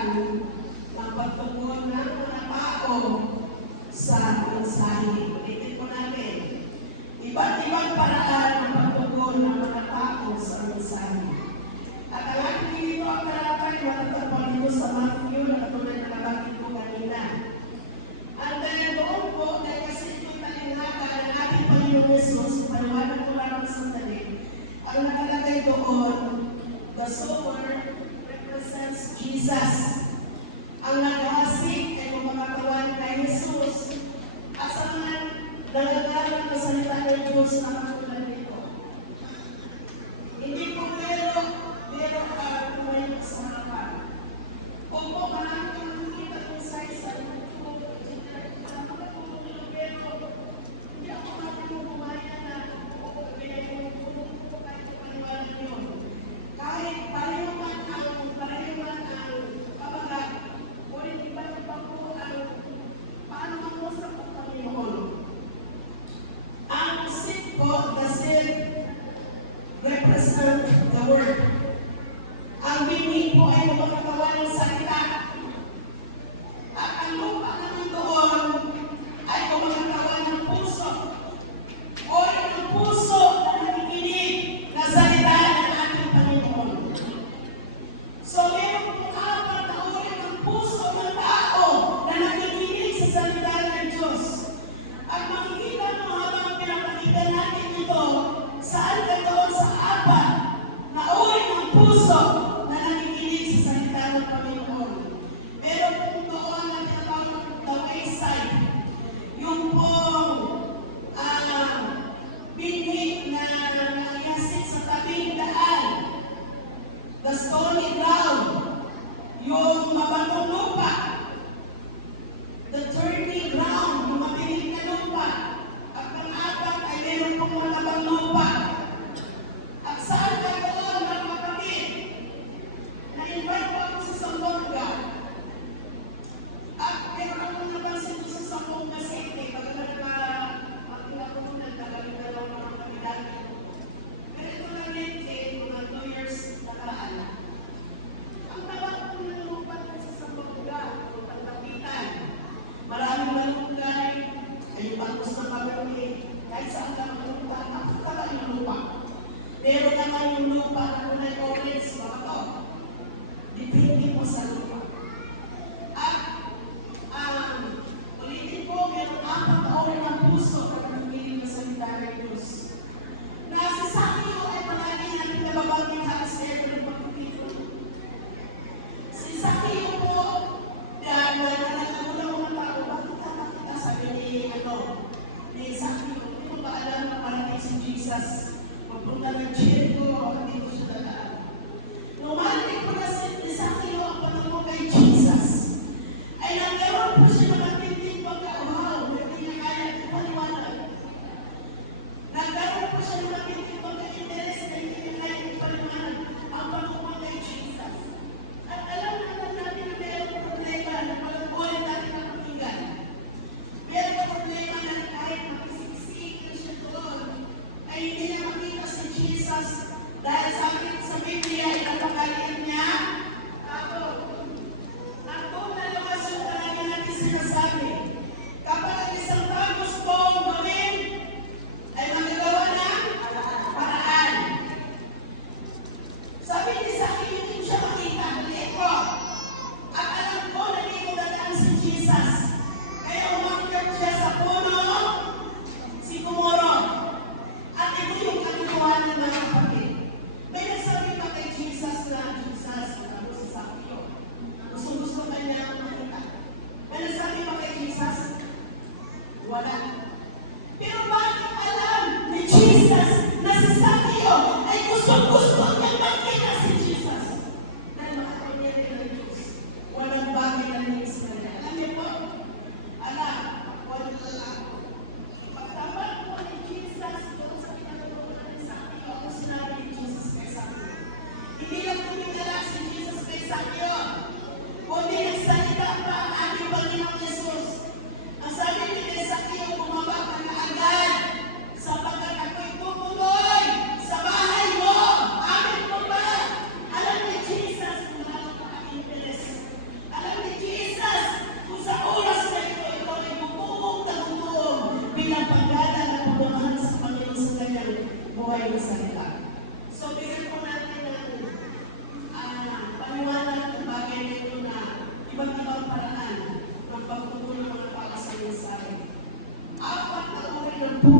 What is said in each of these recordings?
ng pagtugon ng mga tao sa mensahe. Ulitin po natin. Iba't ibang paraan ng pagtugon ng mga tao sa mensahe. At ang ating dito ang talakay matatapang dito sa Matthew na katulad na nabanggit ko kanina. At dahil doon po, dahil kasi ito'y talinhaga ng ating Panginoon Jesus, paliwanag ko lang sa sandali, ang nakalagay doon, the sower represents Jesus. Ang naghahasik ay kumakatawan kay Jesus at sa mga nangagalang na salita ng Diyos na katulad nito. Hindi po pero kumain sa harapan. Opo, marami kang nakikita kung sa isa pero hindi ako marunong kumain na kahit pareho man ang kabagat, ngunit iba-iba po ang paano mag-usap ang Panginoon. Ang seed po, the seed represent the word. Ang bini po ay kumakatawan ng salita. At ang lupa naman doon ay kumakatawan ng puso. O ang puso na nakikinig na salita ng ating Panginoon. So, meron pong apat na uri ng puso ng tao na nakikinig sa salita ng Diyos. At makikita mo habang pinapakita natin ito, saan ka doon sa apat na uri ng puso na nakikinig sa salita ng Panginoon. Meron pong doon na tinatawag the wayside. Yung pong binhi na nangyasik sa tabing daan. The stony ground. Yung mabangong lupa. The thorny ground. Yung matinig na lupa. At pang-apat ay meron pong malabang lupa. At saan ka doon, mga kapatid?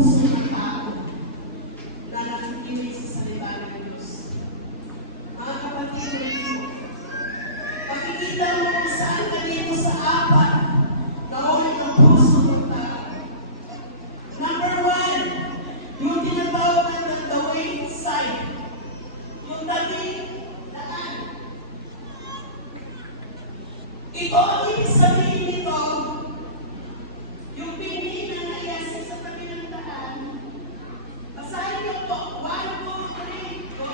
puso ng tao na nakikinig sa salita ng Diyos. Mga kapatid, makikita mo kung saan ka dito sa apat na ulit ng puso ng tao. Number one, yung tinatawag ng the wayside. Yung tabing daan. Ito ang ibig sabihin nito, yung pinili na naiyasin sa tabi ng daan. Basahin niyo po, 1, 2, 3, go.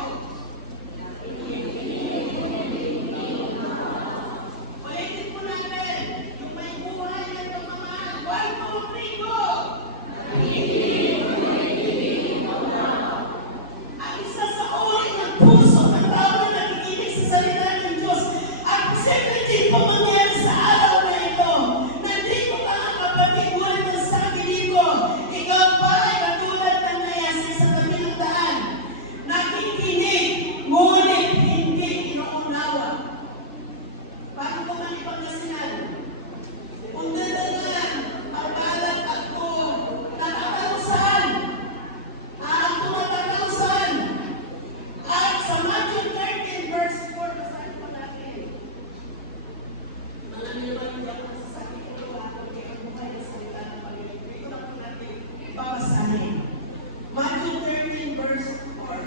Ulitin po natin, yung may buhay na pagmamahal. 1, 2, 3, go. Ang isa sa uri ng puso ng tao na nakikinig sa salita ng Diyos at posibleng po mangyari sa araw na ito. Nandito ka nga kapatid, ngunit ang sabi dito, ikaw ba ay katulad ng nayasi sa tabi ng daan? Nakikinig, ngunit hindi inuunawa. Paano ko man ipagkasinan? Kung dadangan, ang balat at ko, natatalusan. Ang tumatatalusan. At sa Matthew 13 verse 4, basahin po natin. Mga nilawag ako sa sabi ko, ang buhay na salita ng Panginoon. Ito na po natin babasahin. Matthew 13 verse 4.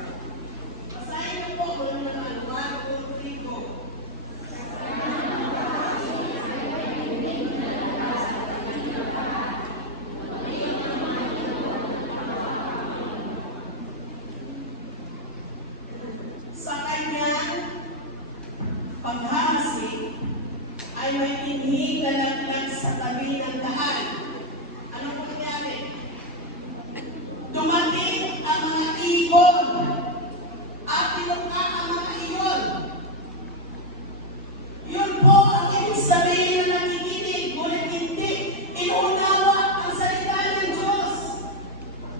Basahin niyo po, wala naman, 1, 2, 3, go. Sa kanyang paghahasik ay may tinhig na laglag sa tabi ng daan. Ano po nangyari? Dumating ang mga ibon at tinukha ang mga iyon. Yun po ang ibig sabihin na nakikinig, ngunit hindi inuunawa ang salita ng Diyos.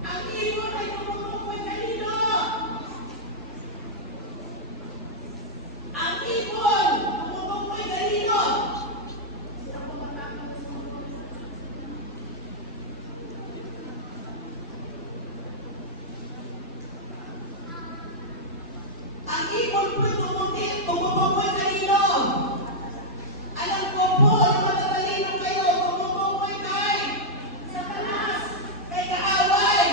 Ang ibon ay tumutukoy kanino? Ang ibon, tumutukoy kanino? Ang ibon po tumutukoy kanino? Alam ko po, ang matatalino kayo, tumutukoy kay Satanas, kay kaaway.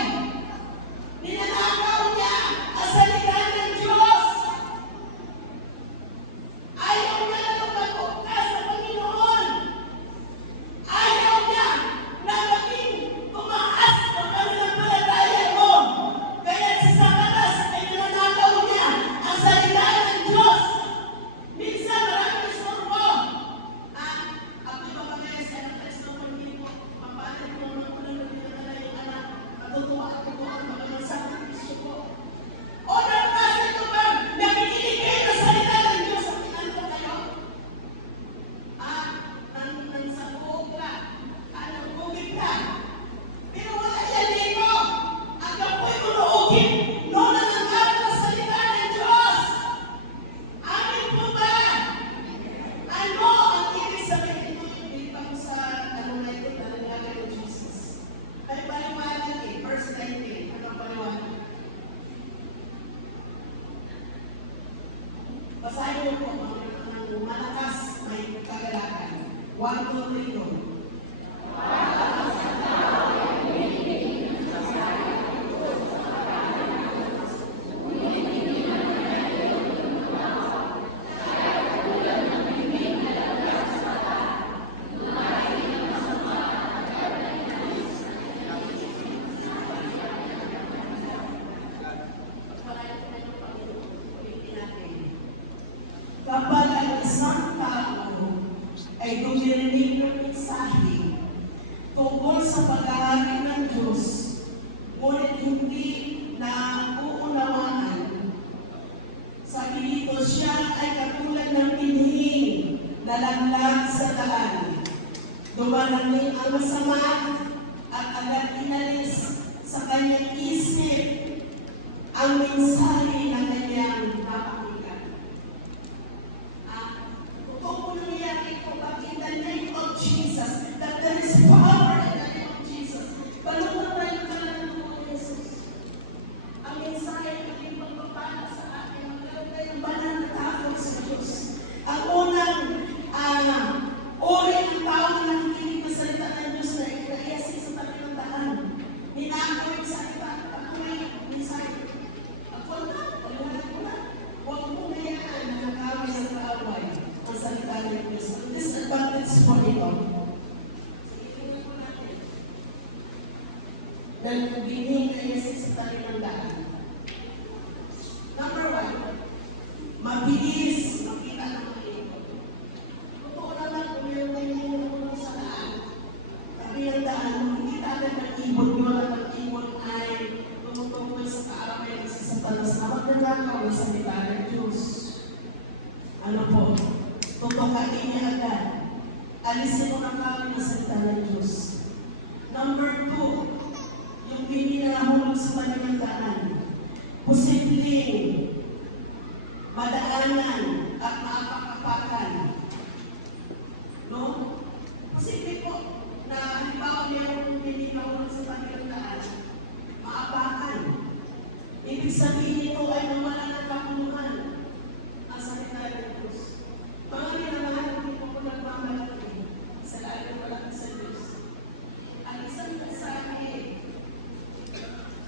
Ninanakaw niya ang salita ng Diyos. Ayaw niya na lumago ka sa Panginoon. Ayaw niya na maging tumaas ang pananampalataya mo. Kaya si Satanas ay ninanakaw niya ang salita ng Diyos. Minsan maraming istorbo. Ako ito pag-ayasa ng istorbo hindi po. Mapatid ko naman ko lang nagpinadala yung anak. Natutuwa ako po ang makamagsakripisyo po. O naranasan ko ba nakikinig kayo ng salita ng Diyos at kinanto kayo? Nang sa buhok ka, nang bugit ka. Pero wala yan dito. Ang kapoy mo noogin, no nangangarap na salita ng Diyos. Amin po ba? Ano ang ibig sabihin mo yung bilibang sa ano na ito, talalaga ng Jesus? Ay paliwanag verse 19. Ano ang paliwanag? Basahin mo po ang malakas may kagalakan. 1, 2, 3, go. Kapag ang isang tao ay dumirinig ng mensahe tungkol sa paghahari ng Diyos, ngunit hindi na uunawaan, sabi dito siya ay katulad ng pinhing na laglag sa daan. Dumarating ang masama at agad inalis sa kanyang isip ang mensahe na kanyang napakinggan. Totoo po nangyayari ito, but in the name of Jesus, that there is power in the name of Jesus. Balungan tayo ka na ng Dahil binigay niya sa tabi ng daan. Number 1, mabilis makita ng mga ibon. Totoo naman kung meron kayo sa daan. Tabi ng daan, hindi agad ng ibon yun at ang ibon ay tumutungkol sa kaaramay ng sa Satanas na magdadakaw ay salita ng Diyos. Ano po? Tutukain niya agad. Alisin mo na kami ng salita ng Diyos. Number 2, yung pininahulog sa kanilang daan. Posibleng madaanan at maapakapakan. No? Posible po na halimbawa meron yung pininahulog sa kanilang daan, maapakan. Ibig sabihin ito ay nawala ng kapuluhan ang salita ng Diyos. Mga minamahal, hindi po ko nagmamalaki sa lahat ng malaki sa Diyos. Ang isang mensahe,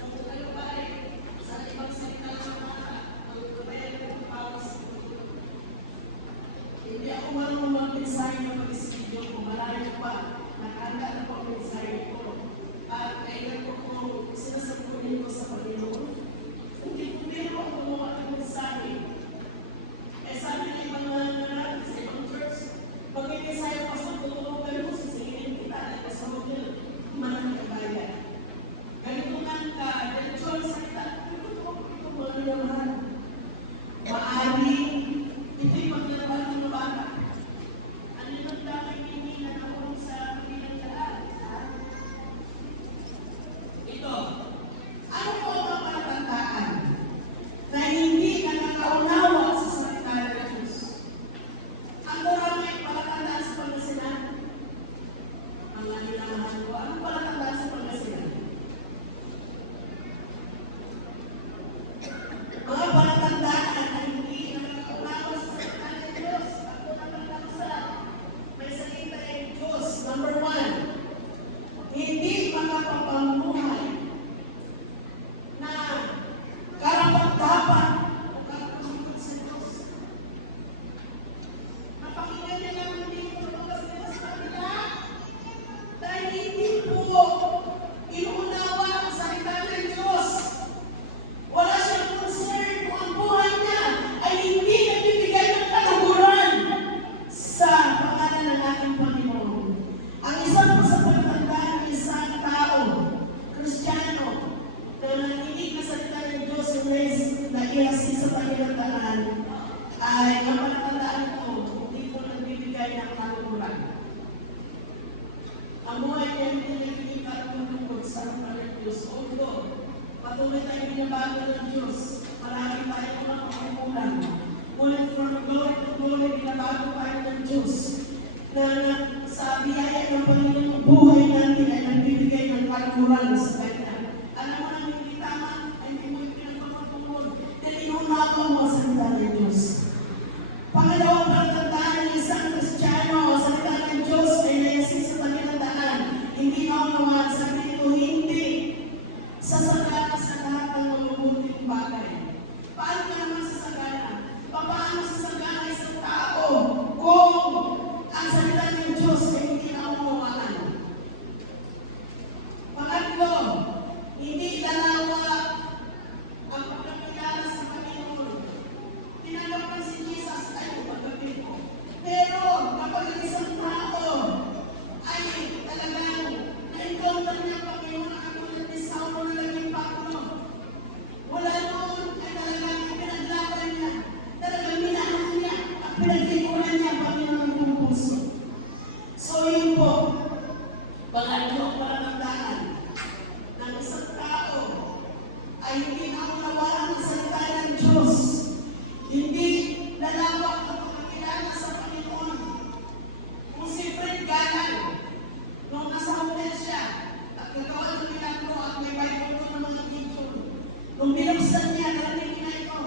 kung kayo ba ay sa ibang salita ng mga ang gabay ng pawas, hindi ako marunong mag-mensahe ng pag-isvideo ko, malayo pa, nakahanda na po ang mensahe ko. At kailan ko kung sinasabunin ko sa Panginoon, hindi ko meron ako gumawa ng mensahe. Eh sabi ng ibang natin sa ibang church, pag may mensahe ko sa tutulungan mo, sisingin kita at kasama nyo, manang kabayan. Ganito nga ka, diretsyon sa kita, ito mo ano naman. Maari, ito'y maglalaban ng bata. Ano yung damay hindi na nakulong sa kabilang daan? Ito, ano po ang palatandaan na hindi ka nakaunawa sa salita ng Diyos? Ang maraming palatandaan sa Pangasinan, mga nilamahal ko, anong palatandaan sa Pangasinan? Mga palatandaan na hindi nakaunawa sa salita ng Diyos. Ako naman sa may salita ng Diyos. Number 1, hindi makapapamuhay na karapat-dapat o karapat-dapat sa Diyos. Napakinggan niya naman dito sa kanila dahil hindi po inuunawa ang salita ng Diyos. Wala siyang concern kung ang buhay niya ay hindi nagbibigay ng kaluguran sa pangalan ng ating Panginoon. Ang isang po sa pagtandaan ng isang tao, Kristiyano, na nanginig na salita ng Diyos na iasi sa kanilang daan, ay ang palatandaan ito, hindi po nagbibigay ng kaluguran. Ang buhay niya hindi nagiging kalugod sa harapan ng Diyos. Although, patuloy tayong binabago ng Diyos, marami tayo mga pagkukulang. Ngunit from glory to glory, binabago tayo ng Diyos na sa biyaya ng Panginoon, buhay natin ay nagbibigay ng kaluguran sa Kanya. Alam mo na hindi tama, ay hindi mo yung pinagpapatungkol. Dahil inunawa mo ang salita ng Diyos. Pangalawang palatandaan ng isang Kristiyano, ang salita ng Diyos ay naisin sa kanilang daan. Hindi naunawa, sabi nito, hindi sasagana sa lahat ng mabubuting bagay. Paano ka naman sasagana? Paano sasagana isang tao kung ang salita ng Diyos ay hindi naunawaan? Pangatlo, hindi lalawa ang pagkakilala sa Panginoon. Tinanggap si Jesus ay pagkakil ko. Pero kapag ang isang tao ay talagang na-encounter niya ang Panginoon ang katulad ni Saulo na naging Pablo, wala noon ay talagang pinaglaban niya, talagang minahal niya at pinaglikuran niya ang Panginoon ng buong puso. So yun po, pangatlo palatandaan ng isang tao ay hindi naunawaan ang salita ng Diyos. Hindi lalawak ang pagkakilala sa Panginoon. Kung si Fred Galan, nung nasa hotel siya, at gagawa ng milagro at may Bible doon ng mga picture, nung binuksan niya, narinig niya ito,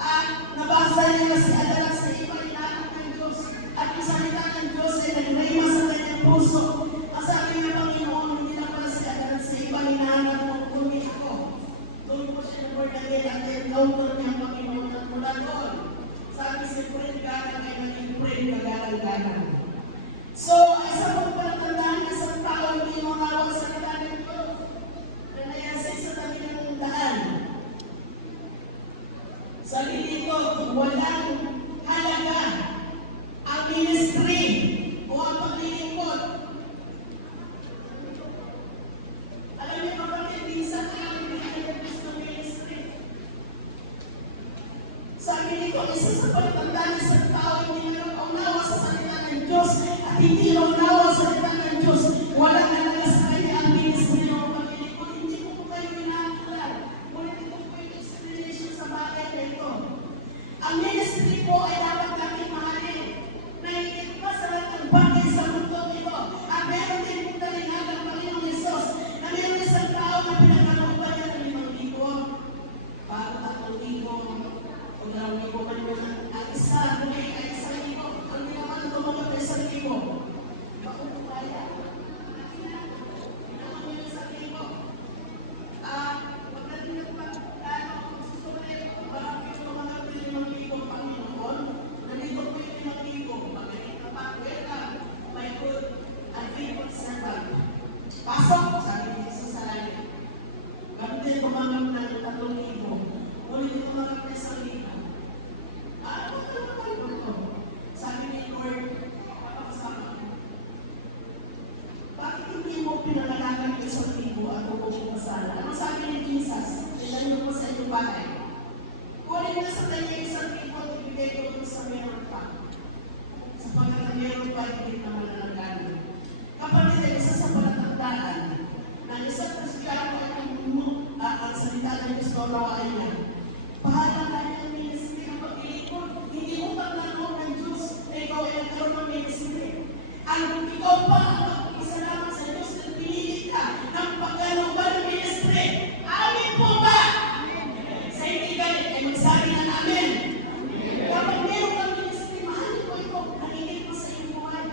at nabasa niya kasi adalas sa iba walang halaga ang ministry o ang paglilingkod. Alam niyo ba bakit minsan ang pinag-ipos ng ministry? Sabi nito, isa sa palatandaan ng isang tao hindi nakaunawa sa salita ng Diyos at hindi naunawa sa salita ng Diyos. Walang halaga sa kanya ang ministry o ang paglilingkod. Hindi ko po kayo pinakilala. Ngunit ito po yung explanation sa bagay na ito. Ang ministry po ay dapat natin mahalin. Nahigit pa sa lahat ng bagay sa mundo ito. At meron din po talingan ng Panginoong Hesus na meron isang tao na pinagkalooban niya ng 5,000. Bago 3,000 o 2,000 man yun. Ang isa, ay 1,000. Ang ginawa na tumanggap na 1,000. Bakit po kaya? Ginawa niya 1,000. Pagdating na susunod, marami yung tumanggap na 5,000 Panginoon. Nandito po yung 5,000. Magaling na pa, welcome, my good and faithful servant. Pasok, sabi ni Jesus sa langit. Ganun din tumanggap ng 3,000. Ulit din tumanggap na 1,000. Ano ito? Sabi ni Lord, kapakasama ko. Bakit hindi mo pinangalagan yung 1,000 at huwag mo sana? Ano sabi ni Jesus? Tingnan niyo po sa inyong bahay. Kunin na sa kanya yung 1,000 at ibigay ko ito sa meron pa. Sapagkat ang meron pa, hindi naman nananggaling. Kapatid ay isa sa palatandaan na isang Kristiyano ay ang salita ng Diyos na unawain niya. Bahala tayo ng ministry ng paglilingkod. Hindi mo paglaloob ng Diyos na ikaw ay nagkaroon ng ministry. Ang ikaw pa ang isalamat sa Diyos na pinili ka ng paglalooban ng ministry. Amin po ba? Sa hindi galit ay magsabi ng amen. Kapag meron kang ministry, mahalin mo ito. Nangingit mo sa iyong buhay.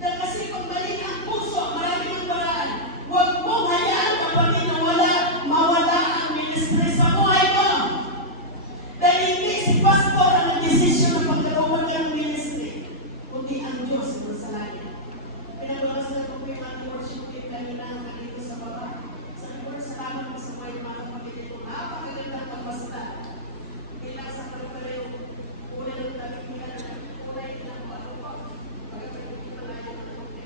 Dahil kasi kung mali ang puso, maraming ang paraan. Huwag mong hayaan kapatid na mawala ang ministry sa buhay mo. Dahil hindi si pastor ang nag-desisyon na pagkalooban niya ng ministry, kundi ang Diyos sa langit. Pinagawas na po yung ating worship team kanina dito sa baba. Sa Lord, salamat po sa mga kapatid ito. Napakagandang pagbasta. Bilang sa pagkaloob, una ng tabihan na kulay ng ano po. Pagkakalimutan kita na yun ang konti.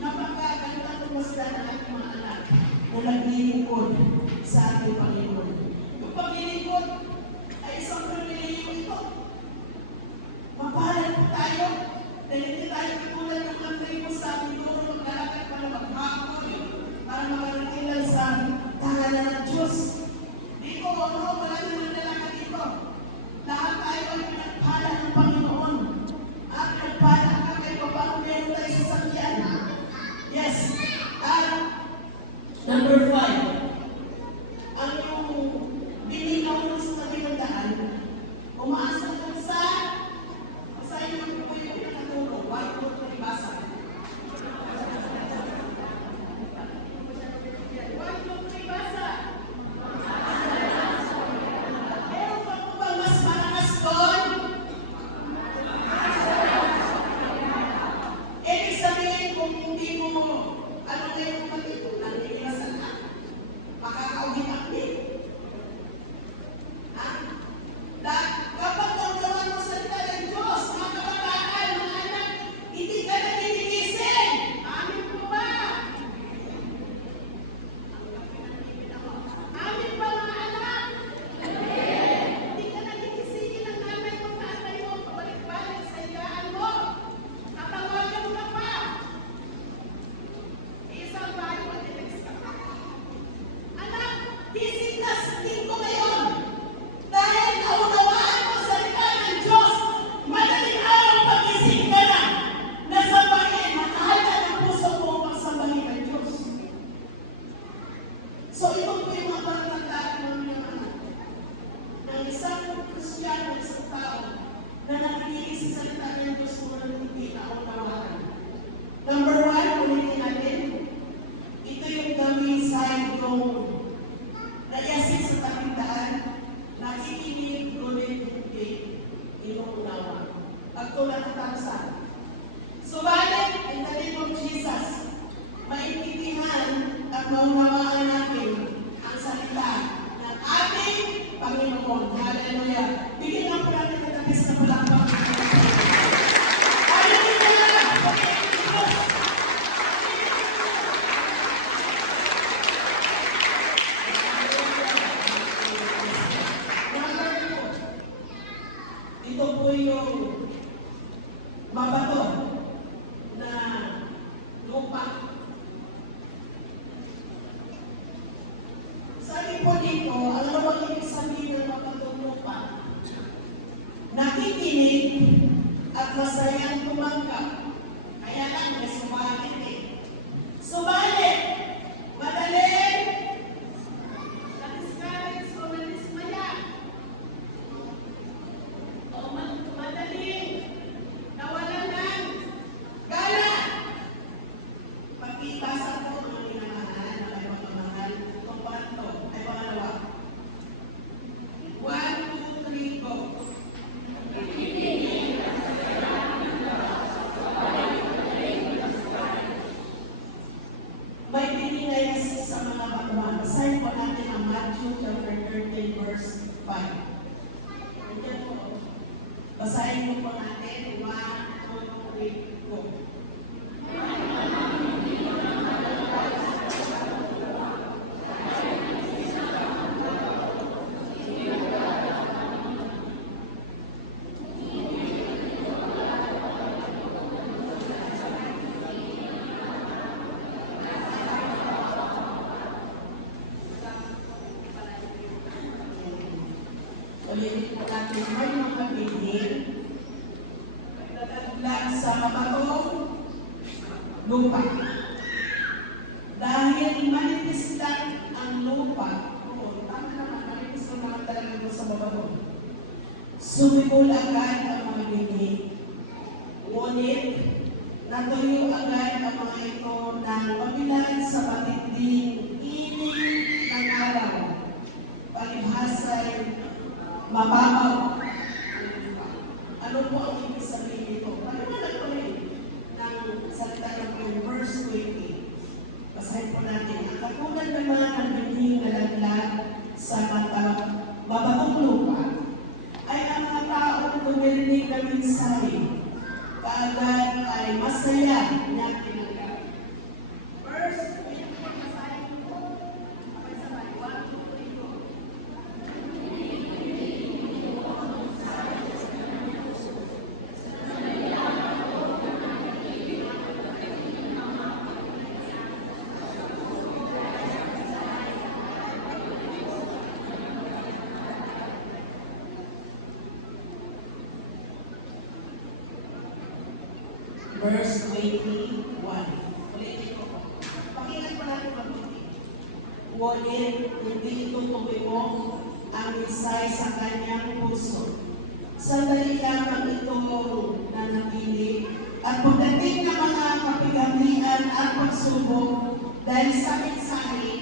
Napakagandang pagbasta ng ating mga anak na naglilingkod sa ating Panginoon. Yung paglilingkod ay isang pribileyo ito. Mapalad po tayo dahil hindi tayo katulad ng mga tribo sa ating duro maglalakad para maghapon para makarating sa tahanan ng Diyos. Di ko wala na naglalakad dito. Lahat tayo ay pinagpala ng Panginoon. At pinagpala ka kayo paano meron tayo sa sakyan. Yes. Number 5. Ang yung binigyan mo sa tabi ng daan, umaasa ka sa iyo po yung pinakatulog. Why po ito ibasa? Why po ito ibasa? Meron pa po bang mas malakas doon? Ibig sabihin kung hindi mo ano ngayon matito, naninilasan ka. Makakauhin ang din. Kapag nagdawan mo sa salita ng Diyos, mga kabataan, mga anak, hindi ka na ginigising. Amin po ba? Amin ba mga anak? Hindi ka na gigisingin ng nanay mo, tatay mo, pabalik-balik sa higaan mo. Tatawagan mo ka pa. Isang bahay mo, tinext ka pa. Anak, gising na linggo ngayon. Dahil naunawaan mo sa salita ng Diyos, madaling araw pag-ising ka na. Nasambahin, makahanda ng puso mo ang pagsambahin ng Diyos. So ito po yung mga palatandaan mo ng anak. Ng isang Kristiyano, isang tao, na nakikinig sa salita ng Diyos kung ano hindi naunawaan. Number 1, ulitin natin. Ito yung gawin side road. Nayasin sa tabing daan, nakikinig, ngunit hindi inuunawa. Pagtulad ng tansa. Subalit, in the name of Jesus, maintindihan at maunawaan natin ang salita ng ating Panginoon. Hallelujah. ito po yung mabato na lupa. Sabi po dito, alam mo bang ibig sabihin ng mabatong lupa? Nakikinig at masayang tumanggap. Kaya lang, may subalit eh. Subalit! Madali! Na-discourage o na-dismaya. O madali! Nawala ng gala! Pagkibasa po mga minamahal na may pagmamahal. Itong pangatlo ay pangalawa. 1, 2, 3, go! May binigay sa mga batuan. Basahin po natin ang Matthew chapter 13 verse 5. Ayan po. Basahin po natin. 1, 2, 3, go. Ulitin po natin, may mga bilhin nadagdag sa mabatong lupa. Dahil manipis lang ang lupa, tama naman, manipis lang naman talaga doon sa mabatong. Sumibol agad ang mga bilhin. Ngunit, natuyo agad ang mga ito ng mabilan sa matinding init ng araw. Palibhasay mababaw. Ano po ang ibig sabihin nito? Paliwanag ko rin ng salita ng verse 20. Basahin po natin. Ang katulad ng mga nabinhing nalaglag sa mabatong lupa ay ang mga taong tumirinig ng mensahe kaagad ay masaya niya tinanggap. Verse 20, basahin po. Sabay-sabay. 1, 2, 3, go. Verse 21. Ulitin ko po. Pakinggan po natin mabuti. Ngunit hindi ito tumibo ang isay sa kanyang puso. Sandali lamang itong nanatili at pagdating ng mga kapigamian at pagsubok dahil sa mensahe,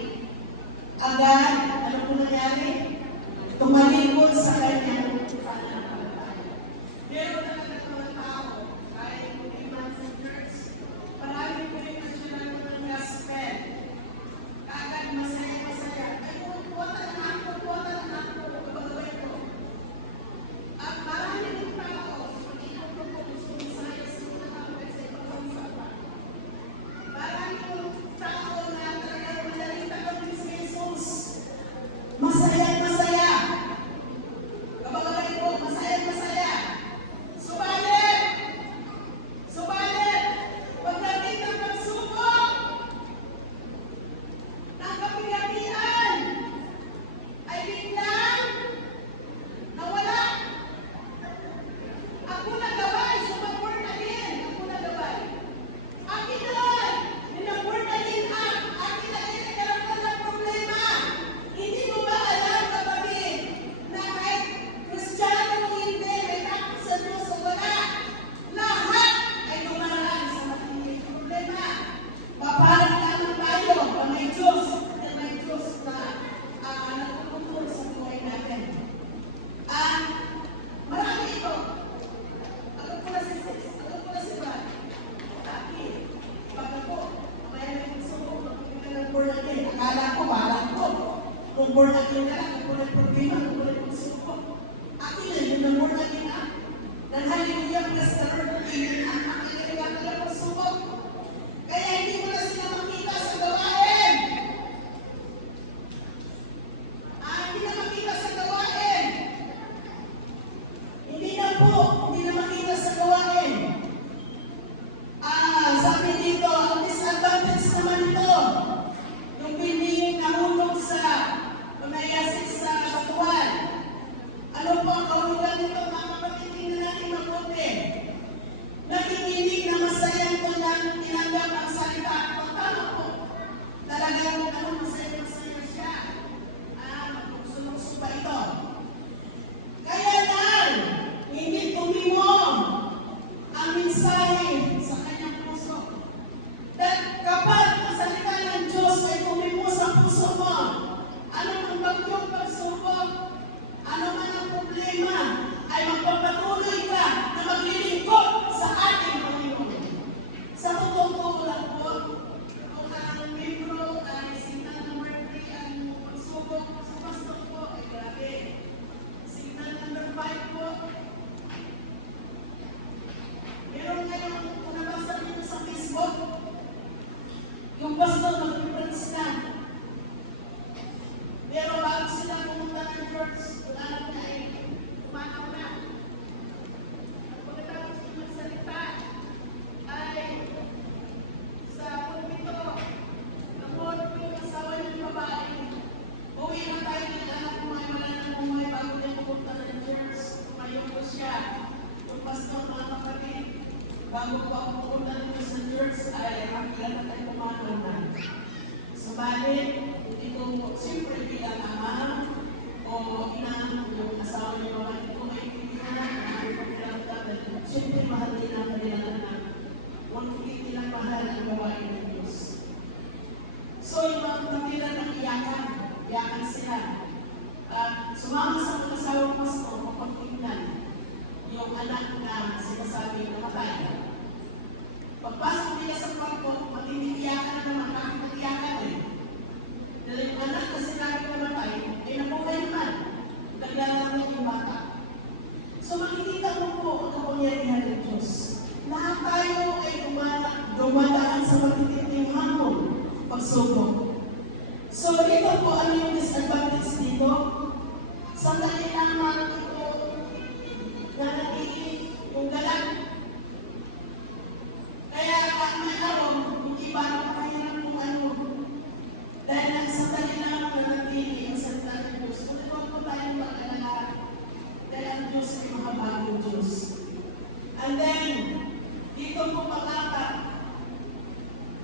agad, ano po nangyari? Tumalikod sa kanyang pananampalataya. Meron na mga tao kahit hindi man sa church, marami po yung national ng gospel. Agad masaya-masaya. Ay, puwata na ako, kapagawin ko. At marami ng tao, pag-ikot ko po, gusto masaya sa mga tao, kasi ipag-usapan. Marami ng tao na talaga siya. Yung pastor mga kapatid, bago pa ako pumunta dito sa church, ay ang ilan na tayo pumanaw na. Subalit, hindi ko, siyempre bilang ama, o ina, yung asawa niya mga ito ay kaibigan, ay pagkiramdaman. Siyempre, mahal nila ang kanilang anak. Huwag hindi nila mahal ang gawain ng Diyos. So, yung mga kapatiran ng iyakan sila. Sumama sa mga asawang pastor, kapag-tingnan yung anak na sinasabi na matay. Pagpasok nila sa kwarto, matinding iyakan na naman, bakit nag-iyakan eh? Dahil yung anak na sinabi na matay, ay nabuhay naman. Naglalaro yung bata. So makikita mo po ang kapangyarihan ng Diyos. Lahat tayo ay dumadaan sa matitinding hamon, pagsubok. So ito po ano yung disadvantage dito? Sandali lamang ito na nagiging yung galang. Kaya may araw, hindi ba ang mahirap kung ano? Dahil ang sandali lamang na nagiging ang salita ng Diyos. Kung ito po tayo mag-alala, dahil ang Diyos ay mahabagong Diyos. And then, dito po makaka,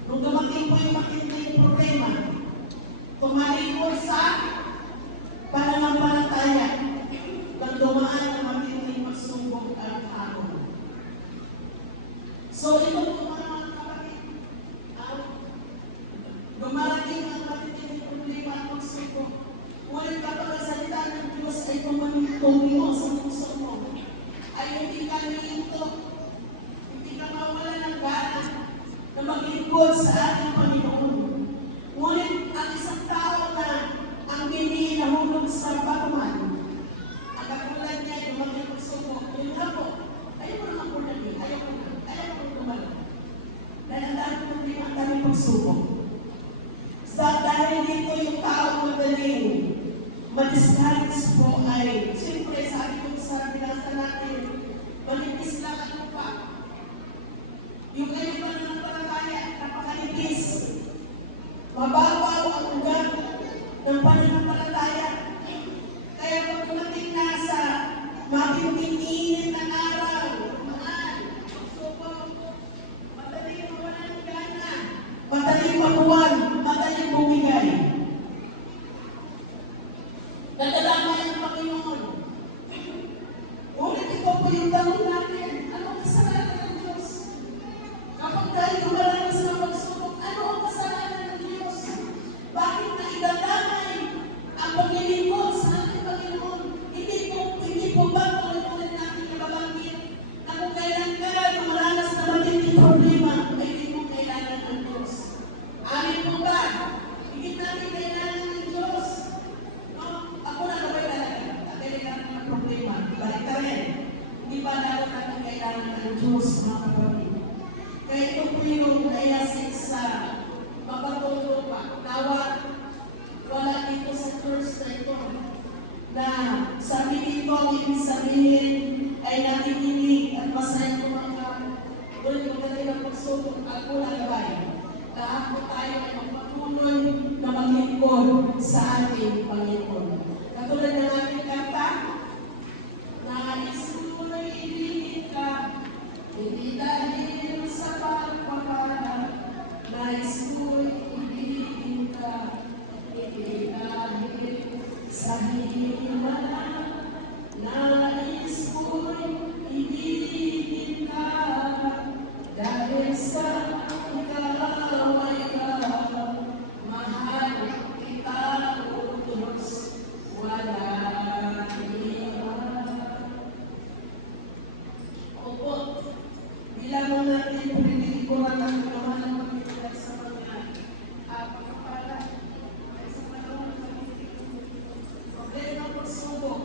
nung dumating po yung matinding problema, tumalikod sa pananampalataya ng dumaan na matinding pagsubok at hamon. So, ito po mga kapatid, dumarating ang matinding problema at pagsubok. Ngunit kapag ang salita ng Diyos ay tumingo sa puso mo, ay hindi ka nihinto, hindi ka mawala ng gana na maglingkod sa ating Panginoon. Ngunit ang isang tao na ang binihulog sa batuhan, ang katulad niya yung mga pagsubok, yun nga po, ayaw mo naman po namin, ayaw mo naman. Dahil ang dami problema, ang dami pagsubok. Dahil dito yung tao madaling ma-discourage po ay, siyempre sabi ko sa binasa natin, manipis lang ang lupa. Yung kayo pa ng palataya, napakalipis. Mababaw ang ugat ng pananampalataya. Kaya pag dumating na sa matinding init ng araw, mahal, pagsubok, madaling mawala ng gana, madaling mabuwan, madaling bumigay. Nadadamay ang Panginoon. Ulit ito po yung tanong natin. Ano ang kasalanan ng Diyos? Kapag tayo dumaranas ng pagsubok, ano ang kasalanan ng Diyos? Bakit na idadamay ang paglilingkod sa ating Panginoon? Hindi po ba ulit natin nababanggit na kung kailan ka dumaranas na matinding problema, ay hindi mo kailangan ng Diyos? Amin po ba? Hindi natin kailangan ng Diyos. No? Ako na gabay talaga. Kailangan ng problema. Balik ka rin. Hindi ba lalo natin kailangan ng Diyos, mga kapatid? Kaya ito po yung nayasik sa mapatulo pa. Nawa, wala dito sa church na ito na sabi dito ang ibig sabihin ay nakikinig at masaya ko mga ulit magdating ang pagsubok at kulagabay. Lahat po tayo ay magpatuloy na maglingkod sa ating Panginoon. Katulad ng ating kanta, nais mo'y ibigin ka, hindi dahil sa pagpapala, nais mo'y ibigin ka, hindi dahil sa himala, nais mo'y ibigin ka, dahil sa ikaw ay mahal kita, O Diyos, wala iba. Opo, bilang natin pinilikuran ang ginawa ng Panginoon sa mga pagkakala ay sa panahon ng problema ng pagsubok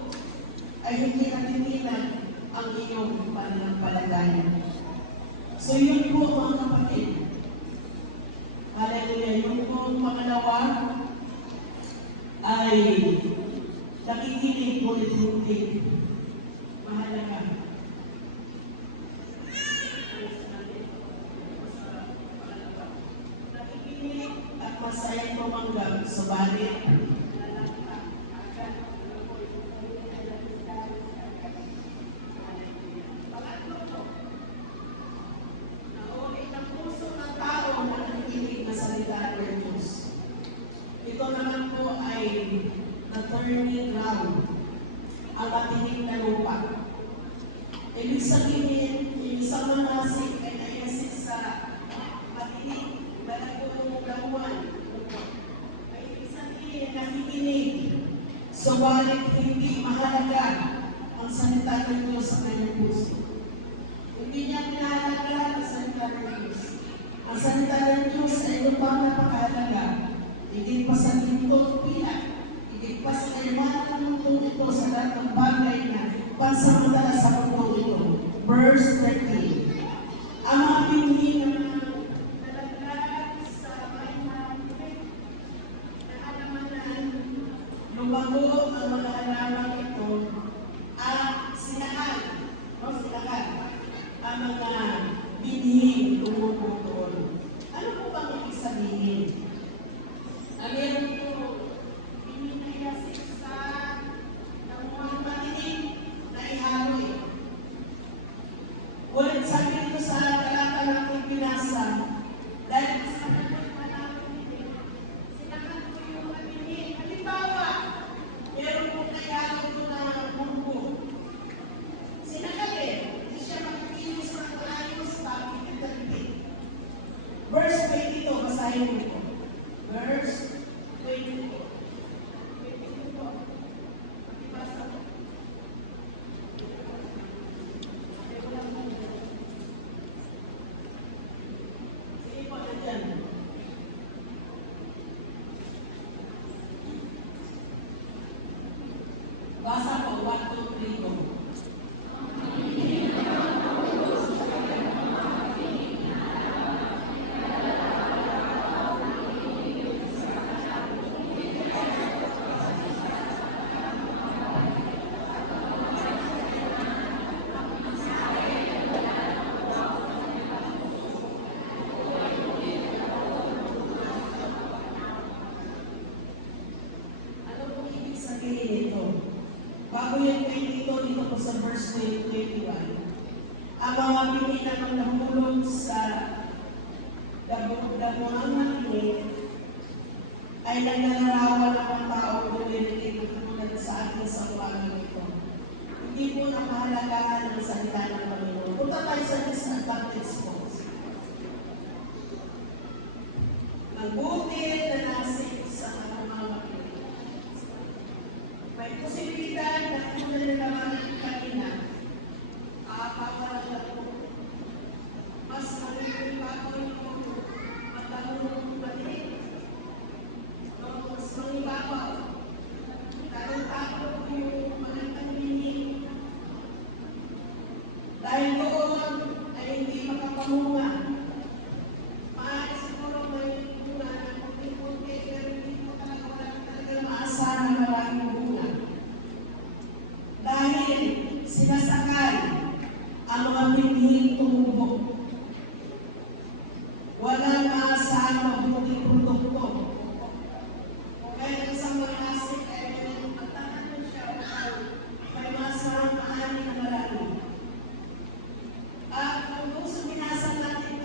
ay hindi natitinan ang iyong pananampalataya. So yun po mga kapatid. Hallelujah. Yung po pangalawa ay nakikinig ulit-ulit. Mahalaga. Nakikinig at masaya tumanggap, subalit burning ground, ang matinig na lupa. Ibig sabihin, yung isang manasik ay naiasik sa matinig, malagong lamuan. Ay ibig sabihin, nakikinig. Subalit hindi mahalaga ang salita ng Diyos sa kanyang puso. Hindi niya pinahalaga ang salita ng Diyos. Ang salita ng Diyos ay lupang napakahalaga. Higit pa sa gintong pila, higit pa sa kayamanan ng mundo ito sa lahat ng bagay na pansamantala sa mundo ito. Verse 13. Ang mga binhi ng mga nalaglag sa may mga na alamanan, lumago ang mga halaman ito at sinakal, ang mga binhi lumubutol. Ano po bang ibig sabihin? Meron po, pininayasik sa namuang matinig na iharoy. Ulit sabi dito sa talata natin pinasa, dahil sa namuang matinig, sinakat ko yung matinig. Halimbawa, meron po kaya ito na munggo. Sinakat hindi siya makikinis ng maayos, bakit italipid. Verse 22, basahin mo po. Verse 22. Sige po, nandyan. Basa po, 1, 2, 3, go. Ano po ibig sabihin ito? Bago yung 22 dito po sa verse 21, ang mga binhi naman nahulog sa damuang matinig ay nagnanarawan ng mga tao dumirinig na katulad sa ating sa buwangan ito. Hindi po napahalagahan ang salita ng Panginoon. Punta tayo sa disadvantage po. Magbukid na nasik sa mga matinig. May posibilidad na kung nalalaman kanina, paparang na po. Mas magiging bago yung matahulong matinig. Mas mangibabaw. Talong-tako po yung magandang binig. Dahil doon ay hindi makapamunga. Maaari siguro may bunga na kunti-kunti, pero hindi po talaga maasahan na maraming bunga. Dahil sinasakal ang mga binhing tumubok. Walang maasahan mabuting produkto. Kaya ng isang manasik ay may matahan siya o may maasahan maani na marami. At kung gusto binasa natin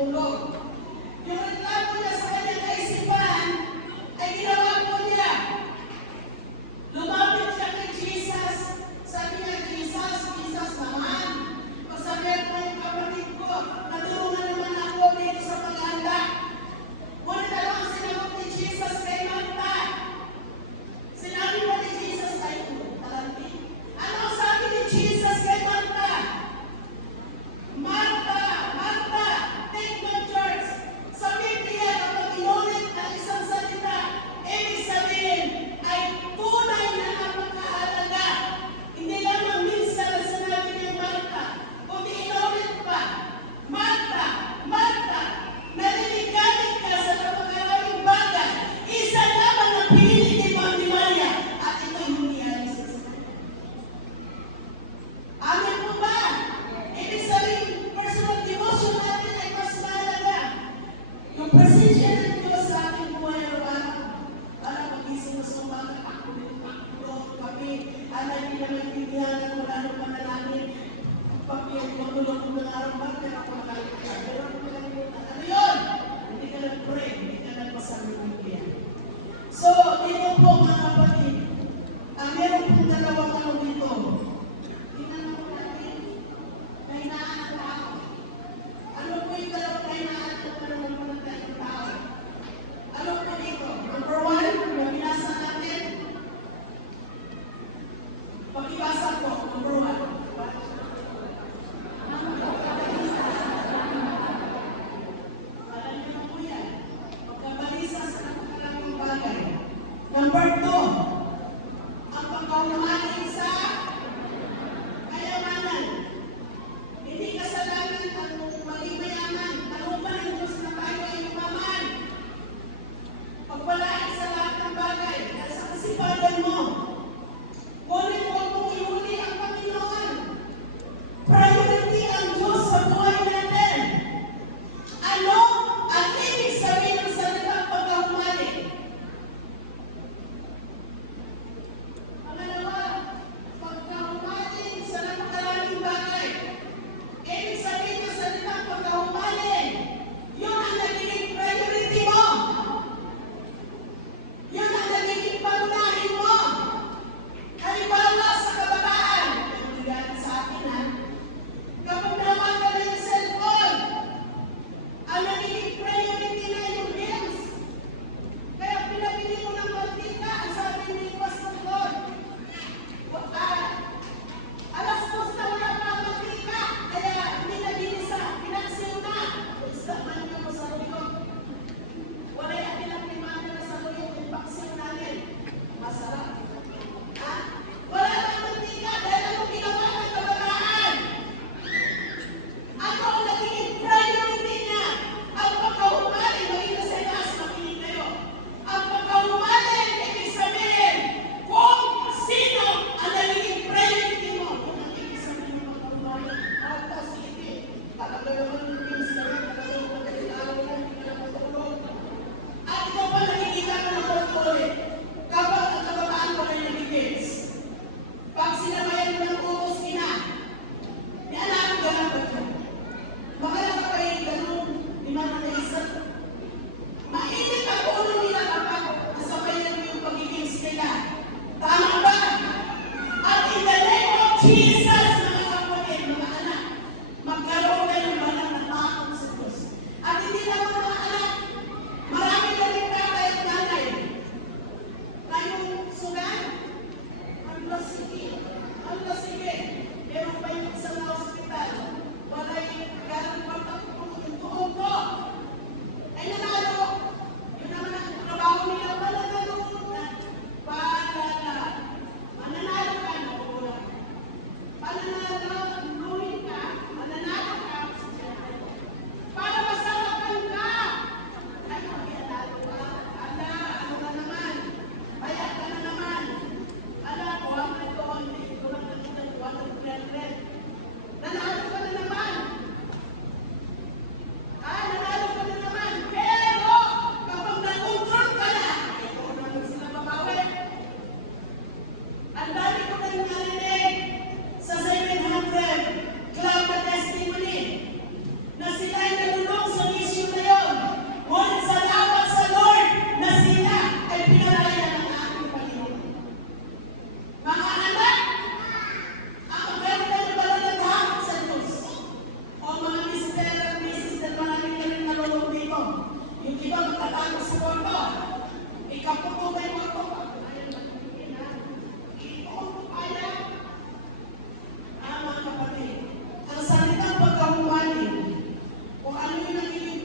tulog. Yung reklamo niya sa kanyang kaisipan ay ginawa po niya. Lumapit siya kay Jesus. Sabi niya, Jesus naman. Pasabihan mo yung kapatid ko, natulungan naman ako dito sa paghanda. Ngunit ano ang sinagot ni Jesus kay Martha? Sinabi ba ni Jesus ay talanti? Ano ang sabi ni Jesus kay Martha? Martha, Martha, take my church. Sa Biblia, kapag inulit ang isang salita, ibig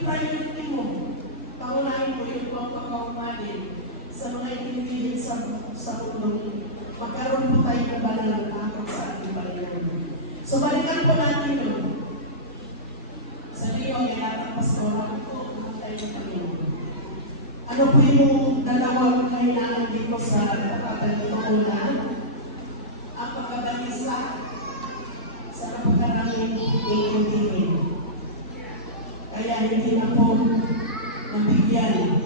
priority mo. Paunahin mo yung pagkakaumanin sa mga itinilin sa mundo. Magkaroon po tayo ng banal na takot sa ating Panginoon. So, balikan po natin yun. Sa Leo, ilatang pastora ko, mga tayo ng Panginoon. Ano po yung dalawang kailangan dito sa kapatid ito? Una, ang pagkabalisa sa napagkaraming iintindihin. Kaya hindi na po nabigyan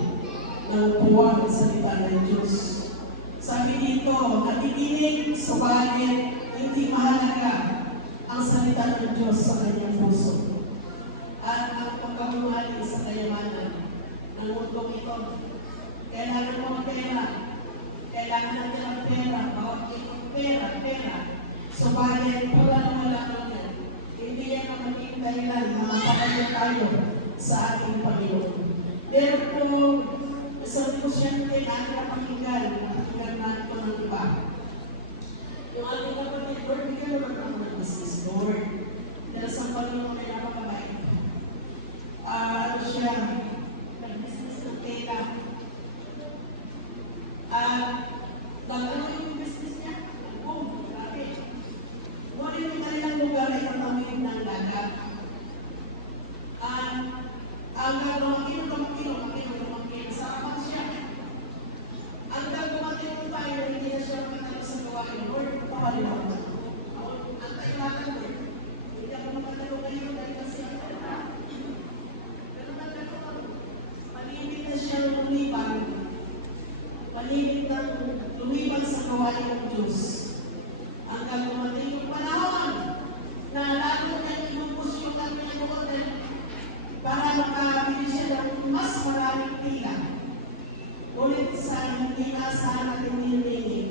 ng puwang salita ng Diyos. Sabi dito, nakikinig, subalit, hindi mahalaga ang salita ng Diyos sa kanyang puso. At ang pagkakumali sa kayamanan ng mundong ito. Kailangan mo ang pera. Kailangan natin ang pera. Bawat ikong pera. Subalit, wala na wala yan. Hindi yan ang maging dahilan na mapakayo tayo sa ating Panginoon. Therefore, isang kusyente na ating pakinggan natin ng iba. Yung ating kapatid, Lord, bigyan naman ako ng business, Lord. Dahil sa Panginoon ay napakabait. Ano siya? Nag-business ng tela. Ano yung business niya? Grabe. Ngunit yung kanilang lugar ay tatawid ng dagat. Ang gagawin sa apat siya. Ang gagawin mo tayo, hindi na siya makatalo sa gawain. Lord, tawalin ako na. Ang tayo natin mo. Hindi ako makatalo ngayon dahil kasi ang tala. Pero nagkakaroon, malimit na siya lumiban. Malimit na lumiban sa gawain ng Diyos. Ang gagawin yung panahon na lalo na inubos yung kanyang order para makabili siya ng mas maraming pila. Ulit sa hindi naasahan at hindi hinihingi.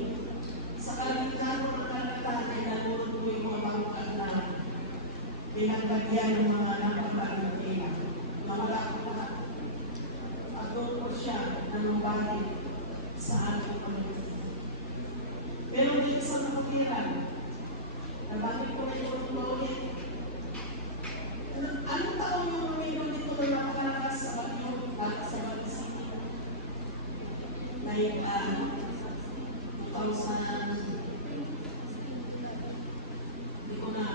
Sa kalagitnaan ng karagatan ay nalulot mo yung mga bangkag na pinagbagyan ng mga napakaraming pila. Nawala ko na. Pagod ko siya na numbalik sa ating Panginoon. Pero dito sa kapatiran, nabalik ko na yung tuloy. Anong taon yung numero dito na napakalakas sa Bagyo, sa Bagyo City? Like, 2000, hindi ko na,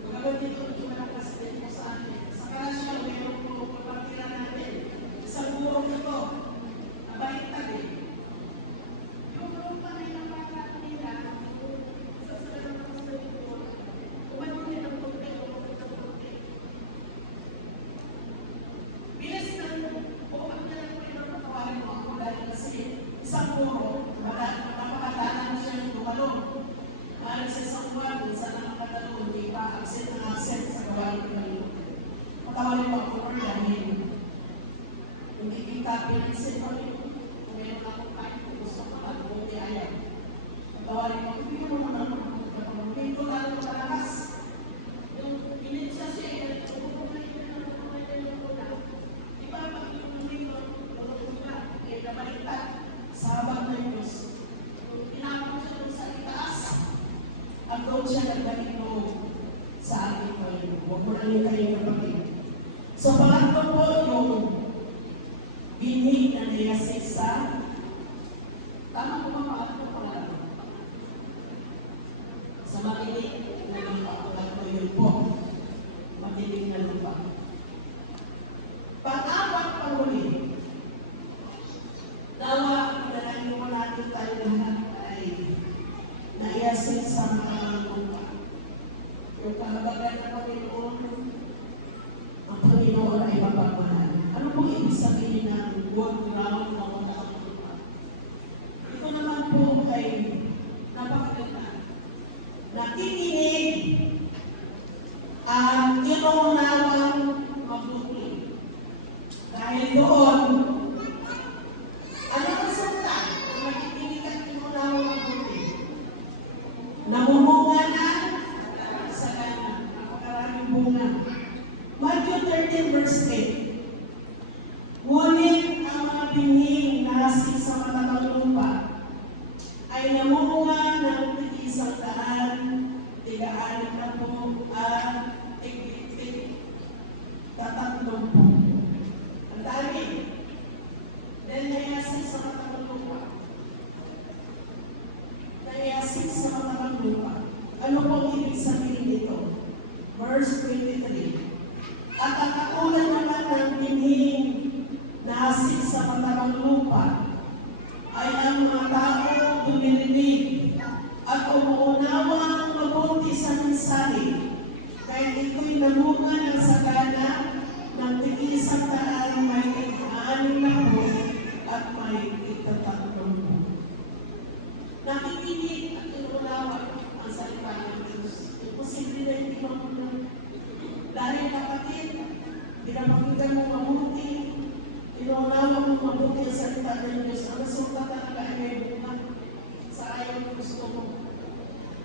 magagawin dito yung malakas din po sa atin. Sa Kalasya, mayroon po kapatiran natin. Isang burong ito, nabaliktad eh. Yung burong pa rin ang mga nila, sa salang ng mga ito, umanon din ang konti o konti. Bilis na bukas na lang rin ang patawarin mo ako dahil kasi isang buro, napakatanan siya yung tumalong. Mahal sa isang buwan, minsan ang nakatalo, hindi pa absent sa gawain ko ngayon. Patawarin mo ako dahil hindi kita pinansin mo kung meron akong kahit kung gusto ko at kung di ayaw. Patawarin mo, hindi mo naman ako hindi ko lalo malakas. Yung pinitsa siya, kung di ba pag yung dito, nabaliktad sa habang ng Diyos. Kung pinapang siya doon sa itaas, ang doon siya nagdating sa ating Panginoon. Huwag mo na yung kayong kapatid. So, pangatlo po yung binig na niyasik sa tama ko mga pangatlo pa lang. Sa makinig na lupa. Pangatlo yun po. Makinig na lupa. Pang-apat panghuli. Nawa, pinalangin mo natin tayo lahat ay naiyasik sa mga lupa. Yung kahalagan ng Panginoon, ang Panginoon ay mapagmahal. Ano pong ibig sabihin ng good ground na mga lupa? Ito naman po ay napakaganda. Nakikinig ang inuunawang mabuti. Dahil doon, ano ang salita? Nakikinig at inuunawang mabuti. Namumunga na sa kanya. Napakaraming bunga. Matthew 13 verse 8. Ngunit ang mga bining na nasik sa matatang lupa ay namumunga ng tig-isang daan, tig-aanim na po at tig verse 23. At ang katulad naman ng binhing na hasik sa matabang lupa ay ang mga tao dumirinig at umuunawang mabuti sa mensahe, kaya ito'y namunga ng sagana ng tig-isang daan may tig-aaning na po at may tig-tatlong po. Nakikinig at inuunawa ang salita ng Diyos. Imposible na hindi mamunang. Dahil kapatid, pinapakinggan mo mabuti, inuunawa mo mabuti ang salita ng Diyos. Ang resulta talaga ay may bunga sa ayaw ng gusto mo.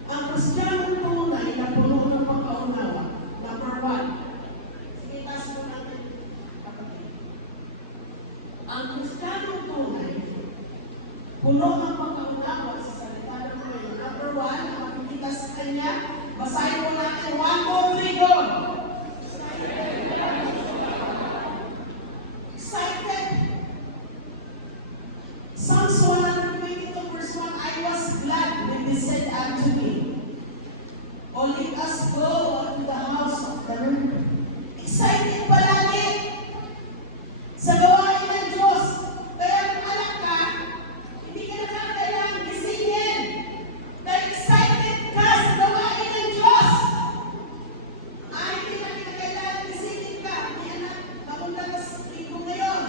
Ang Kristiyanong tunay na puno ng pagkaunawa, number 1. Sige, taas mo natin, kapatid. Ang Kristiyanong tunay, puno ng pagkaunawa sa salita ng Diyos. Number 1, ang makikita sa kanya, basahin mo natin 1, 2, 3, go! Excited. Psalms 122 verse 1, I was glad when they said unto me, O let us go unto the house of the Lord. Excited palagi sa gawain ng Diyos. Kaya kung anak ka, hindi ka na kailangan gisingin. Dahil excited ka sa gawain ng Diyos. Hindi na kita kailangan gisingin ka. Hindi anak, mapunta ka sa libo ngayon.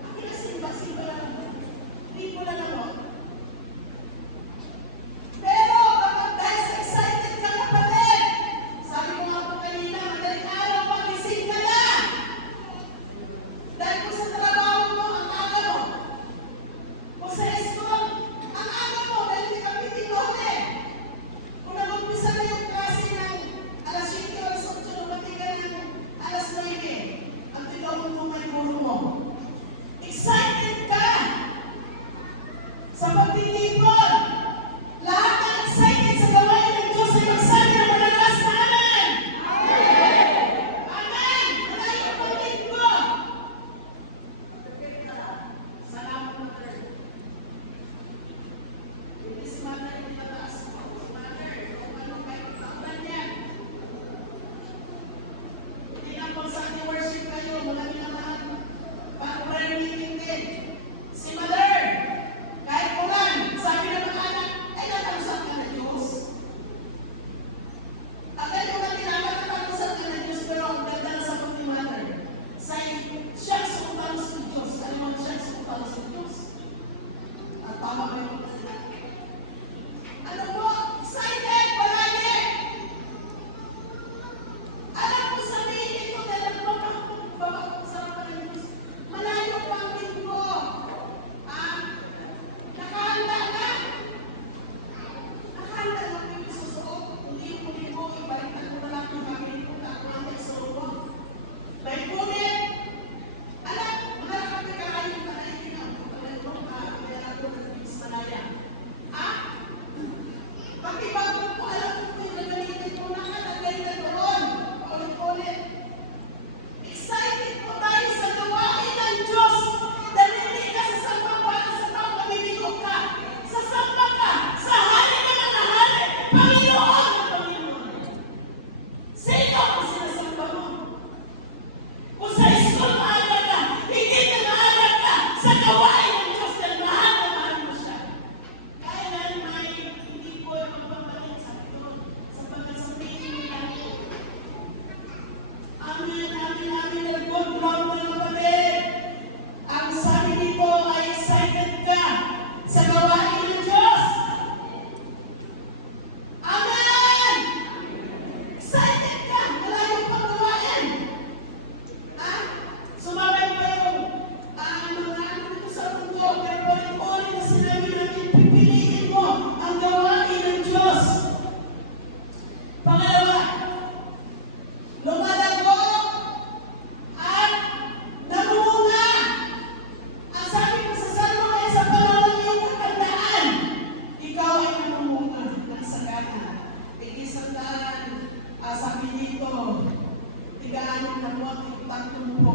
Ang simba lang ako. Libo lang ako. Pero kapag dahil sa excited ka kapatid, sabi ko nga po kanina, madaling araw, pagising ka na. Dahil kung sa trabaho mo, ang aga mo. Kung sa school, ang aga mo, dahil hindi ka pitinote. Kung nag-umpisa na yung klase ng alas 7 o alas 8, lumati ka ng alas 9, ang tinawag mo may guro mo. Excited ka sa pagtitipon. Lahat ng excited sa gawain ng Diyos ay magsabi ng malakas na amen. Amen! Malayo pang linggo. Salamat po, Lord. Hindi si Mother yung mataas mo. Si Mother, kung ano kayo kaulan yan. Hindi na kung saan i-worship kayo, malami naman. Bago prayer meeting din. Si Mother, kahit ulan, sabi ng mga anak, ay natalusap ka na Diyos. Akala yung mga tinawag na natalusap ka na Diyos, pero ang ganda na sa pag ni Mother. Siya sa utalos ng Diyos. Alam mo, siya sa utalos ng Diyos. At tama ba yung ano mo? Excited palagi! Alam ko sabihin ito dahil nagbabak ko sa harapan ng Diyos. Malayo pa ang linggo. Nakahanda na. Nakahanda na po yung susuot. Hindi mo linggo, ibalikan ko na lang yung pamilya ko na ako ang nagsuot. May punit. Alam, mga nakapagkakain ka na hindi na. Kaya ako nag-ibis malaya. Pati bago po alam ko yung nagalitin ko na ka, nagalitin doon. Paulit-ulit. Excited po tayo sa gawain ng Diyos. Dahil hindi ka sasamba para sa tao mabibigo ka. Sasamba ka sa hari na mga hari. Panginoon ang Panginoon. Sino ang sinasamba mo? Kung sa school maaga ka, hindi na maaga ka sa gawain ng Diyos dahil mahal na mahal mo siya. Kailan may hindi ko magpapalik sa ito sapagkat sa tingin mo lang. Amen, amen, amen. Good Lord, mga kapatid. Ang sabi dito ay excited ka sa gawain ng Diyos. Amen! Excited ka! Malayo pang gawain. Sumabay pa yung mga ano dito sa mundo. Pero ulit-ulit na sinabi natin, pipiliin mo ang gawain ng Diyos. Pangalawa, lumalago at namunga. Ang sabi ko sa salmo ay sa pangalan iyong katandaan, ikaw ay namunga ng sagana. Isang daan, sabi dito, tigaan na po at tatlong po.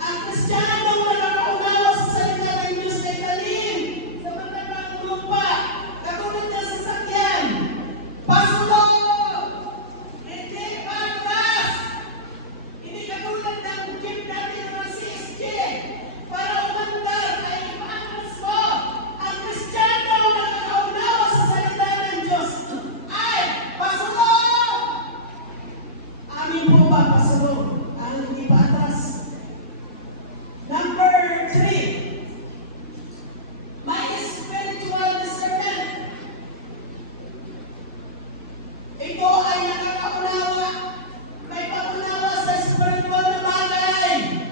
Ang Kristiyanong nakakaunawa sa salita ng Diyos ay talim sa matabang lupa, katulad ng sasakyan. Pasto! Hindi po ba pasunod ang hindi pa atras? Number 3, may spiritual discernment. Ito ay nakakaunawa. May pag-unawa sa spiritual na bagay.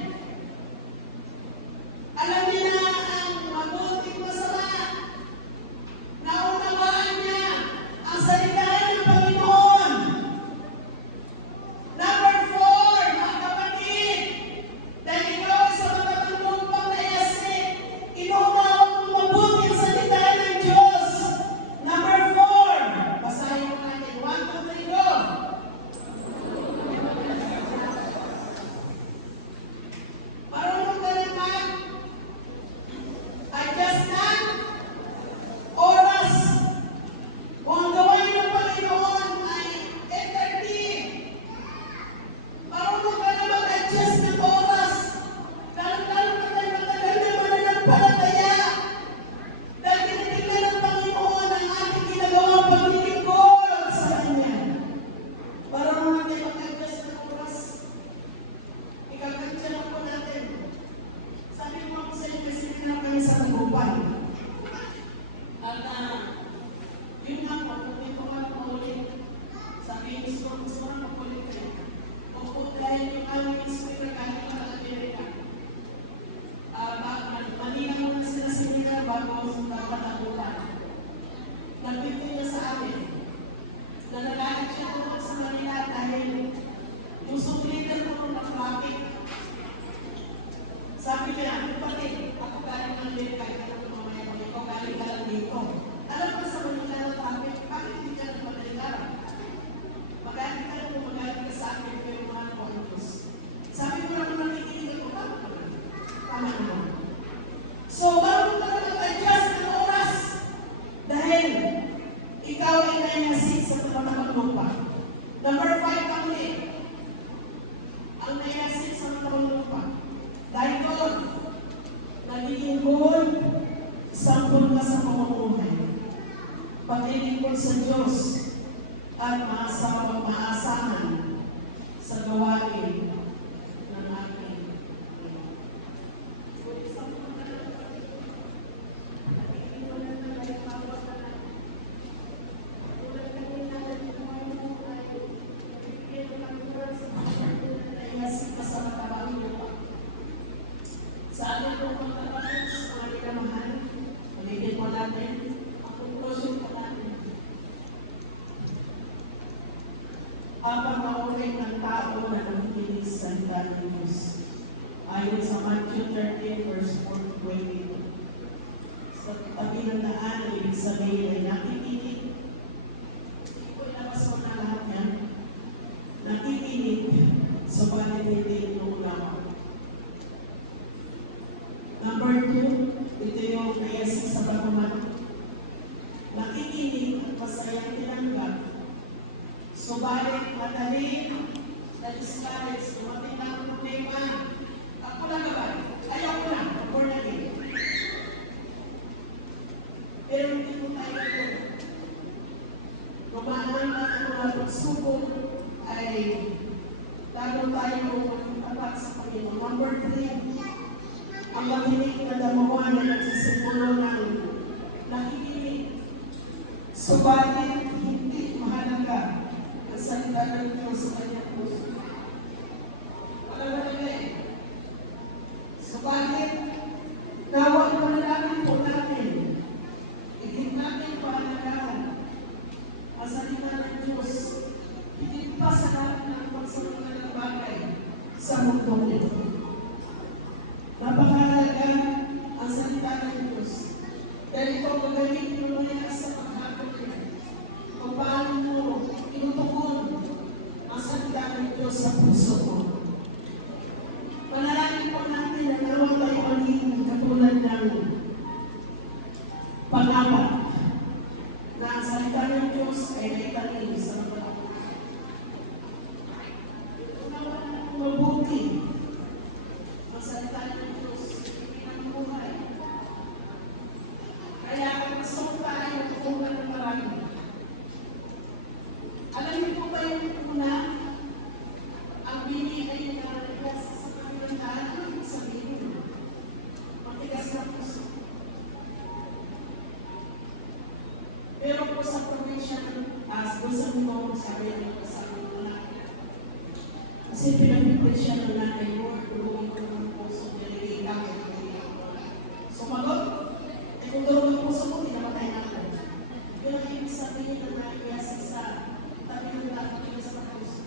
Alam niya na ang mabuting masama. Naunawaan niya ang salita ng Panginoon. Number 4, mga kapatid, dahil ikaw ay sa matatalumpang na yasik, inuunawa mong mabuti ang salita ng Diyos. Number 4, basahin mo natin. 1, 2, 3, go! Marunong ka rin mag-adjust ng oras. Kung ang gawain ng Panginoon ay 8:30, marunong ka na mag-adjust ng oras. Lalo-lalo na tayo matagal na mananampalataya. Dahil tinitignan ng Panginoon ang ating ginagawang paglilingkod sa Kanya. Marunong natin mag-adjust ng oras. Ikakansya lang po natin. Sabi ko ako sa inyo, kasi pinang kami sa Tagupan. At yun nga po, kung ito nga maulit, sabi yung gusto nga mapulit kayo. Opo, dahil yung aming speaker kahit pa ng Amerika. Manila muna sila seminar bago Tagupan. Nagpinto niya sa amin. Nalalahat siya doon sa Manila dahil yung sublitan ko ng traffic. Sabi niya, kapatid, ako galing ng Amerika, ikaw mamaya mo, ikaw galing ka lang dito. Alam mo sa Manila ng traffic, bakit hindi ka ng Manila? Magaling ka lang kung magaling ka sa akin, pero mga kontos. Sabi ko lang kung nakikinig ako, tama naman. Tama naman. So, bago ka na mag-adjust ng oras, dahil ikaw ay nayasik sa tapat lupa. Number 5 ang ulit. Ang nayasik sa tapat lupa. Dahil doon, nagiging good, sampol ka sa pamumuhay. Paglilingkod sa Diyos at maasahan sa gawain ng ating nayasik ka sa matabang lupa. Sa ating pong pagkakapos, mga kinamahal, ulitin mo natin, ang conclusion po natin. Habang maulay ng tao na nakikinig sa salita ng Diyos, ayon sa Matthew 13, verse 4-22. Sa tabi ng daan, ang ibig sabihin ay nakikinig. Hindi ko ilabas mo na lahat yan. Nakikinig, subalit hindi inuunawa. Number 2, ito yung nayasik sa pagmamahal. Nakikinig at masayang tinanggap. Subalit madali na-discourage, dumating na ang problema. Ako lang ba? Ayaw ko lang, born again. Pero hindi mo tayo ito. Kumaan na ang mga pagsubok ay lalo tayo magtapat sa Panginoon. Number 3, ang makinig na damawan na nagsisimulo ng nakikinig. Subalit hindi mahalaga ang salita ng Diyos sa kanyang puso. Wala na nila eh. Subalit, nawag manalangin po natin. Higit natin pahalagahan ang salita ng Diyos. Higit pa sa lahat ng pagsalita ng bagay sa mundo nito. Napakahalaga ang salita ng Diyos. Dahil ito magaging niya sa paghapon niya. Kung paano mo inutugon ang salita ng Diyos sa puso mo. Panalangin po natin na naroon tayo maging katulad ng pag-apat na ang salita ng Diyos ay naitanim sa mga mabuti. Ang salita ng Diyos ay pinangbuhay. Kaya gusto tayo magtutunan ng marami. Alam niyo po ba yung una? sabi ng kasama ko na. Kasi pinag-presya ng nanay, Lord, tulungan ko ng puso, nilagay lang, sumagot, kung tulungan ng puso ko, tinamatay na ako. Yun ang ibig sabihin ng nangyayasi sa tabi ng lahat sa puso.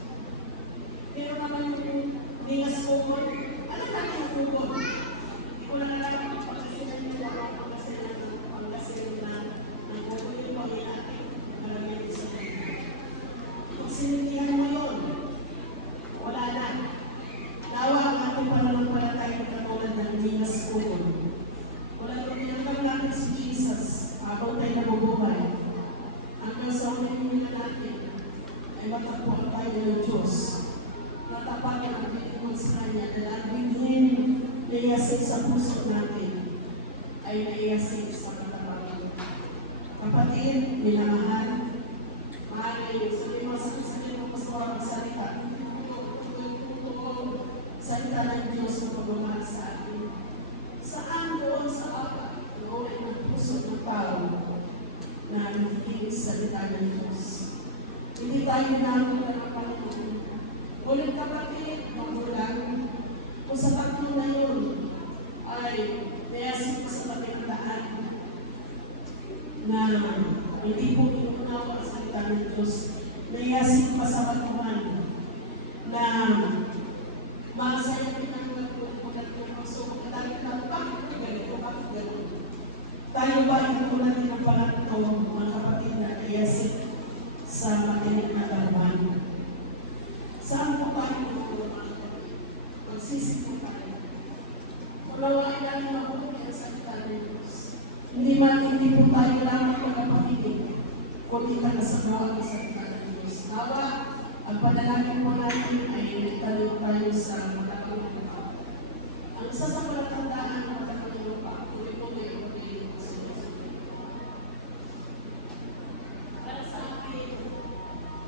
Pero naman yung ningas ko, ano natin ang tubod? Hindi ko lang alam ang pagkasinan nyo, ang pagkasinan na ng buko yung pangin natin, maraming isa na yun. Kung sinitihan mo yun, wala na. Nawa ang ating pananampalataya katulad ng ningas ko. Wala nang pinagkang natin si Jesus, habang tayo nabubuhay. Hanggang sa ulit nila natin, ay matagpuan tayo ng Diyos. Natapagan ang pinagmang sa Kanya na laging naiyasin sa puso natin ay naiyasin sa katapagan. Kapatid, minamahal, mahal kayo. Sabi mo sa mo pastor ang salita. Salita ng Diyos na pagmamahal sa atin. Saan doon sa loob ng puso ng tao na nakikinig sa salita ng Diyos? Hindi tayo nakuha ng Panginoon. Ulit kapatid, magulang, kung sa tatlo na yun ay nayasin ko sa pagkakandaan na hindi po inuunawa ang salita ng Diyos. Nayasin pa sa batuhan na masaya pinangulat ko ng so magkadami na bakit ganito. Tayo ba ay katulad din ng pangatlo, mga kapatid na nayasin sa matinig na darman? Saan po tayo mga kapatid? Magsisip po tayo. Kulawa ay namin mabuti ang salita ng Diyos. Hindi po tayo lamang magkapakinig, kundi ka na sa gawa ng salita ng Diyos. Nawa, ang panalangin po natin ay nagtalim tayo sa matakang lupa. Ang isa sa palatandaan ng matakang lupa, tuloy po may pagkain sa Diyos. Para sa akin,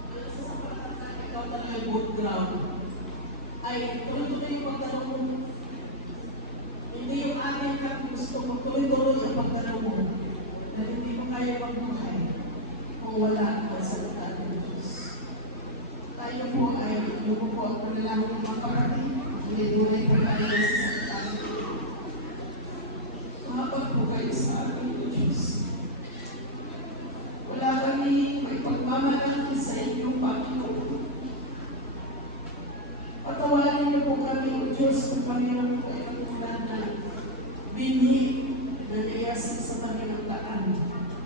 ang isa sa palatandaan, ikaw talaga good ground, ay tuloy-tuloy yung pagtanong mo. Hindi yung ating gusto mo, tuloy-tuloy yung pagtanong mo na hindi mo kaya magbuhay kung wala ang salita ng Diyos. Tayo po ay lupo po ang panalangin ng mga kapatid. Hindi po tayo sa salita ng Diyos. Mahapag po kayo sa ating Diyos. Wala kami may pagmamalaki sa inyong Panginoon. Patawarin niyo po kami, Diyos, kung Panginoon po ay